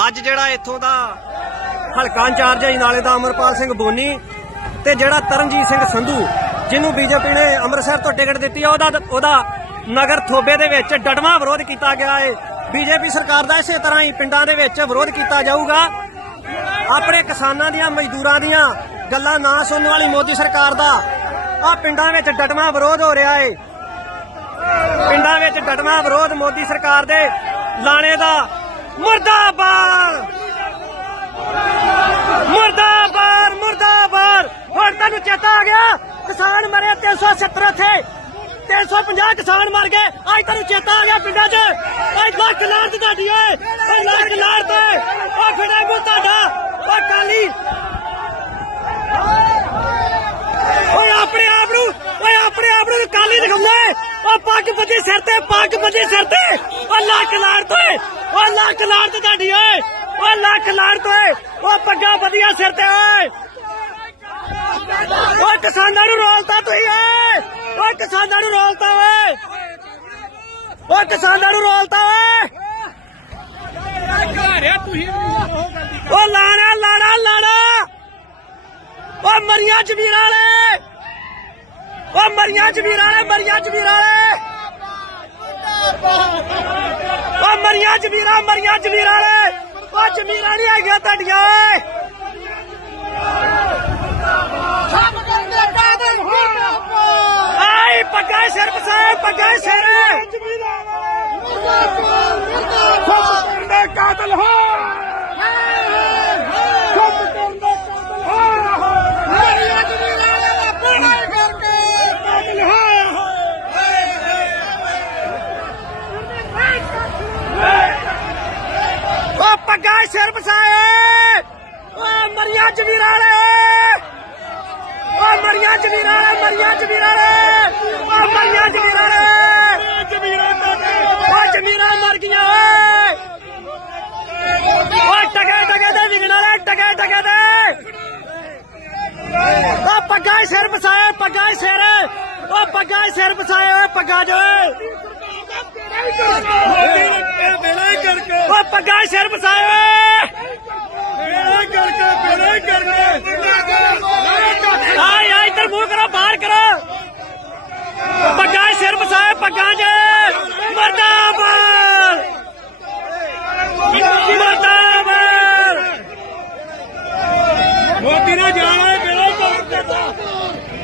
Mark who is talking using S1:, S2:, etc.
S1: ਅੱਜ ਜਿਹੜਾ ਇੱਥੋਂ ਦਾ ਹਲਕਾ ਇੰਚਾਰਜ ਹੈ ਨਾਲੇ ਦਾ ਅਮਰਪਾਲ ਸਿੰਘ ਬੋਨੀ ਤੇ ਜਿਹੜਾ ਤਰਨਜੀਤ ਸਿੰਘ ਸੰਧੂ, ਜਿਹਨੂੰ ਬੀਜੇਪੀ ਨੇ ਅੰਮ੍ਰਿਤਸਰ ਤੋਂ ਟਿਕਟ ਦਿੱਤੀ ਆ, ਉਹਦਾ ਉਹਦਾ ਨਗਰ ਥੋਬੇ ਦੇ ਵਿੱਚ ਡਟਵਾ ਵਿਰੋਧ ਕੀਤਾ ਗਿਆ ਹੈ ਬੀਜੇਪੀ ਸਰਕਾਰ ਦਾ ਇਸੇ ਤਰ੍ਹਾਂ ਹੀ ਪਿੰਡਾਂ ਦੇ ਵਿੱਚ ਵਿਰੋਧ ਕੀਤਾ ਜਾਊਗਾ। ਆਪਣੇ ਕਿਸਾਨਾਂ ਦੀਆਂ, ਮਜ਼ਦੂਰਾਂ ਦੀਆਂ ਗੱਲਾਂ ਨਾ ਸੁਣਨ ਵਾਲੀ ਮੋਦੀ ਸਰਕਾਰ ਦਾ ਆ ਪਿੰਡਾਂ ਵਿੱਚ ਡਟਵਾ ਵਿਰੋਧ ਹੋ ਰਿਹਾ ਏ। ਪਿੰਡਾਂ ਵਿੱਚ ਡਟਵਾ ਵਿਰੋਧ ਮੋਦੀ ਸਰਕਾਰ ਦੇ ਲਾਣੇ ਦਾ ਮੁਰਦਾਬਾਦ। ਮੁਰਦਾਬਾਦ ਮੁਰਦਾਬਾਦ। ਹੁਣ ਤੁਹਾਨੂੰ ਚੇਤਾ ਆ ਗਿਆ, ਕਿਸਾਨ ਮਰੇ 370 ਇੱਥੇ। 350 ਕਿਸਾਨ ਮਰ ਗਏ। ਅੱਜ ਤੁਹਾਨੂੰ ਚੇਤਾ ਆ ਗਿਆ ਪਿੰਡਾਂ 'ਚ। ਅੱਜ ਲੱਖ ਲਾੜ ਤੁਹਾਡੀ ਓਏ ਲੱਖ ਲਾੜ ਤੇ। ਓ ਫਿੜਾ ਤੁਹਾਡਾ। ਓ ਕਾਲੀ ਓਏ ਆਪਣੇ ਆਪ ਨੂੰ ਓਏ ਆਪਣੇ ਆਪ ਨੂੰ ਕਾਲੀ ਦਿਖਾਉਂਦਾ ਏ। ਪੱਗ ਬੱਧੀ ਸਿਰ ਤੇ, ਪੱਗ ਬੱਧੀ ਸਿਰ ਤੇ। ਓ ਲੱਖ ਲਾੜ ਤੋਏ ਓ ਲੱਖ ਲਾੜ ਤੇ ਤੁਹਾਡੀ ਓਏ। ਓ ਲੱਖ ਲਾੜ ਤੋਏ ਓ ਪੱਗਾਂ ਬੱਧੀਆਂ ਸਿਰ ਤੇ ਓਏ। ਉਹ ਕਿਸਾਨਾਂ ਨੂੰ ਰੋਲਤਾ ਤੁਸੀਂ ਓਏ। ਓ ਕਿਸਾਨਾਂ ਨੂੰ ਰੋਲਤਾ ਓਏ। ਓ ਕਿਸਾਨਾਂ ਨੂੰ ਰੋਲਤਾ ਓਏ। ਓ ਲਾਣਾ ਲਾਣਾ ਲਾਣਾ। ਉਹ ਮਰੀਆਂ ਜਮੀਰਾਂ ਵਾਲੇ। ਮਰੀਆਂ ਜਮੀਰਾਂ ਵਾਲੇ, ਮਰੀਆਂ ਜਮੀਰਾਂ ਵਾਲੇ। ਓ ਮਰੀਆਂ ਜਮੀਰਾਂ ਮਰੀਆਂ ਜਮੀਰਾਂ ਵਾਲੇ। ਓ ਜਮੀਰਾਂ ਨਹੀਂ ਹੈਗੀਆਂ ਤੁਹਾਡੀਆਂ। ਓਏ ਆਈ ਪੱਗਾ ਸਿਰ ਪਸਾਏ, ਪੱਗਾ ਸਿਰ।
S2: ਦੇ ਕਾਤਲ ਹੋ ਚੁੱਪ ਕਰਨ ਦੇ ਕਾਤਲ ਹੋ ਮੇਰੀਆਂ ਜ਼ਮੀਨਾਂ ਦਾ ਪੂਰਾ ਕਰਕੇ ਕਾਤਲ ਹੋ
S1: ਓ ਪੱਗਾ ਸਿਰ ਪਸਾਏ ਓ ਮਰੀਆਂ ਜਮੀਰਾਂ ਵਾਲੇ ਓ ਮਰੀਆਂ ਜਮੀਰਾਂ ਵਾਲੇ ਮਰੀਆਂ ਜਮੀਰਾਂ ਵਾਲੇ ਓ ਮਰੀਆਂ ਜਮੀਰਾਂ ਵਾਲੇ
S2: ਜ਼ਮੀਰਾਂ ਤੁਹਾਡੇ
S1: ਓ ਜਮੀਰਾਂ ਮਰ ਗਈਆਂ ਓਏ ਓ ਟਕੇ ਟਕੇ ਦੇ ਵਿਗਣ ਵਾਲੇ ਟਕੇ ਟਕੇ ਦੇ ਓ ਪੱਗਾ ਸਿਰ ਪਸਾਏ ਪੱਗਾ ਸਿਰ ਓ ਪੱਗਾ ਸਿਰ ਪਸਾਏ ਓਏ ਪੱਗਾ ਜੋ
S2: ਇਹ ਬੇੜਾ ਹੀ ਕਰਕੇ
S1: ਓ ਪੱਗਾ ਸਿਰ ਪਸਾਏ